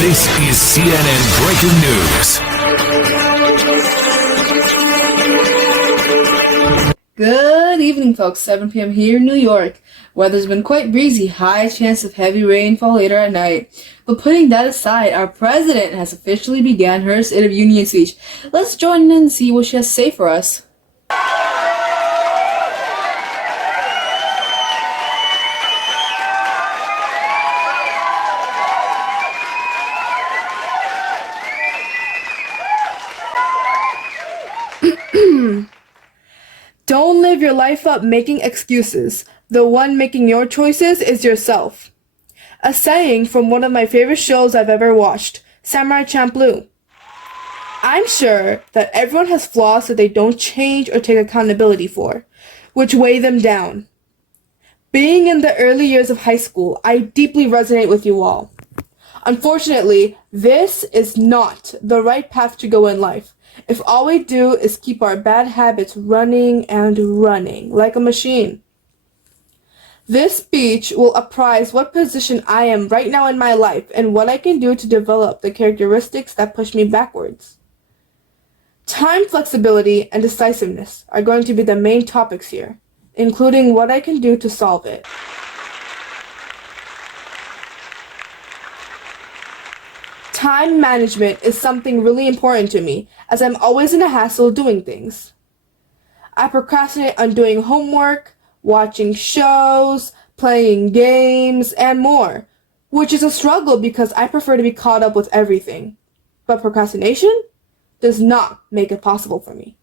This is CNN Breaking News. Good evening, folks. 7 p.m. here in New York. Weather's been quite breezy, high chance of heavy rainfall later at night. But putting that aside, our president has officially began her State of Union speech. Let's join in and see what she has to say for us. Don't live your life up making excuses. The one making your choices is yourself. A saying from one of my favorite shows I've ever watched, Samurai Champloo. I'm sure that everyone has flaws that they don't change or take accountability for, which weigh them down. Being in the early years of high school, I deeply resonate with you all. Unfortunately, this is not the right path to go in life if all we do is keep our bad habits running and running like a machine. This speech will apprise what position I am right now in my life and what I can do to develop the characteristics that push me backwards. Time flexibility and decisiveness are going to be the main topics here, including what I can do to solve it. Time management is something really important to me, as I'm always in a hassle doing things. I procrastinate on doing homework, watching shows, playing games, and more, which is a struggle because I prefer to be caught up with everything. But procrastination does not make it possible for me.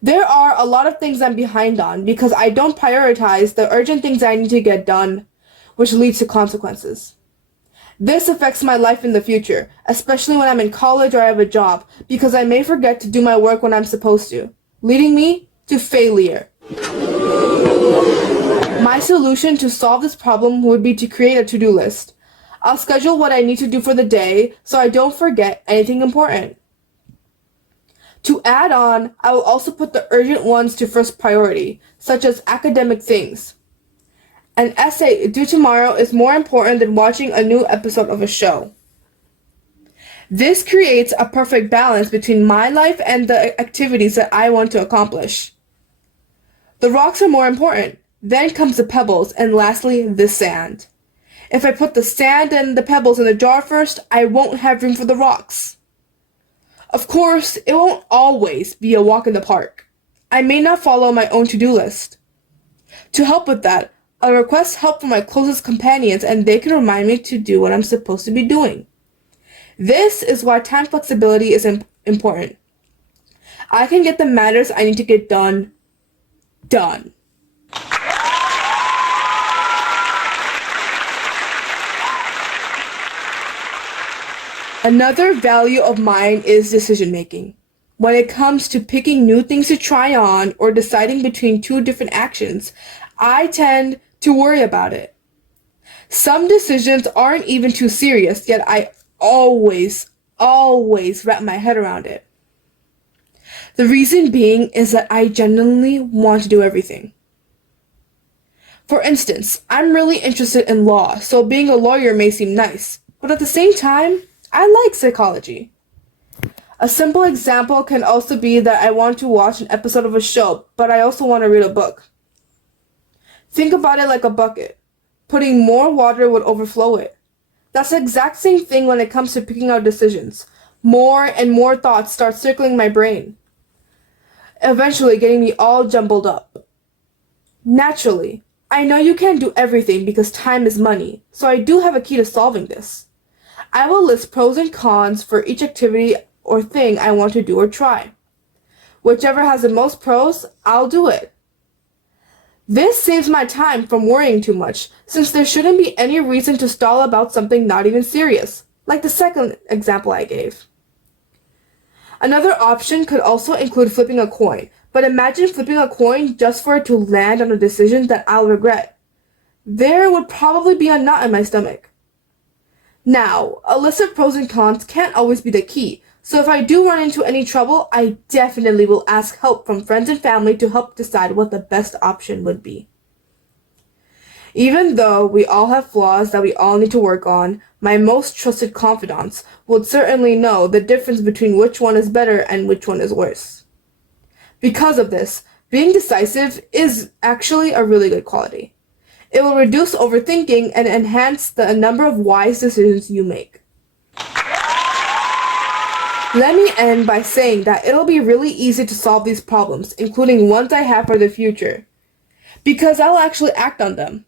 There are a lot of things I'm behind on because I don't prioritize the urgent things I need to get done, which leads to consequences. This affects my life in the future, especially when I'm in college or I have a job, because I may forget to do my work when I'm supposed to, leading me to failure. My solution to solve this problem would be to create a to-do list. I'll schedule what I need to do for the day so I don't forget anything important. To add on, I will also put the urgent ones to first priority, such as academic things. An essay due tomorrow is more important than watching a new episode of a show. This creates a perfect balance between my life and the activities that I want to accomplish. The rocks are more important, then comes the pebbles, and lastly, the sand. If I put the sand and the pebbles in the jar first, I won't have room for the rocks. Of course, it won't always be a walk in the park. I may not follow my own to-do list. To help with that, I'll request help from my closest companions and they can remind me to do what I'm supposed to be doing. This is why time flexibility is important. I can get the matters I need to get done. Another value of mine is decision making. When it comes to picking new things to try on or deciding between two different actions, I tend to worry about it. Some decisions aren't even too serious, yet I always wrap my head around it. The reason being is that I genuinely want to do everything. For instance, I'm really interested in law, so being a lawyer may seem nice, but at the same time, I like psychology. A simple example can also be that I want to watch an episode of a show, but I also want to read a book. Think about it like a bucket. Putting more water would overflow it. That's the exact same thing when it comes to picking out decisions. More and more thoughts start circling my brain, eventually getting me all jumbled up. Naturally, I know you can't do everything because time is money, so I do have a key to solving this. I will list pros and cons for each activity or thing I want to do or try. Whichever has the most pros, I'll do it. This saves my time from worrying too much, since there shouldn't be any reason to stall about something not even serious, like the second example I gave. Another option could also include flipping a coin, but imagine flipping a coin just for it to land on a decision that I'll regret. There would probably be a knot in my stomach. Now, a list of pros and cons can't always be the key, so if I do run into any trouble, I definitely will ask help from friends and family to help decide what the best option would be. Even though we all have flaws that we all need to work on, my most trusted confidants would certainly know the difference between which one is better and which one is worse. Because of this, being decisive is actually a really good quality. It will reduce overthinking and enhance the number of wise decisions you make. Let me end by saying that it'll be really easy to solve these problems, including ones I have for the future, because I'll actually act on them.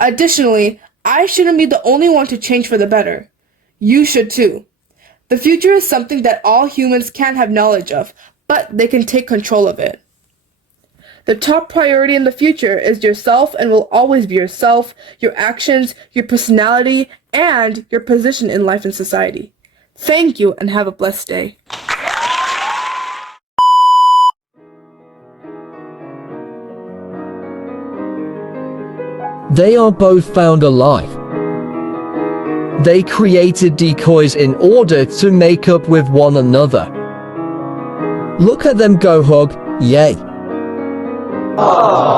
Additionally, I shouldn't be the only one to change for the better. You should too. The future is something that all humans can't have knowledge of, but they can take control of it. The top priority in the future is yourself and will always be yourself, your actions, your personality, and your position in life and society. Thank you and have a blessed day. They are both found alive. They created decoys in order to make up with one another. Look at them go hug, yay. Aww.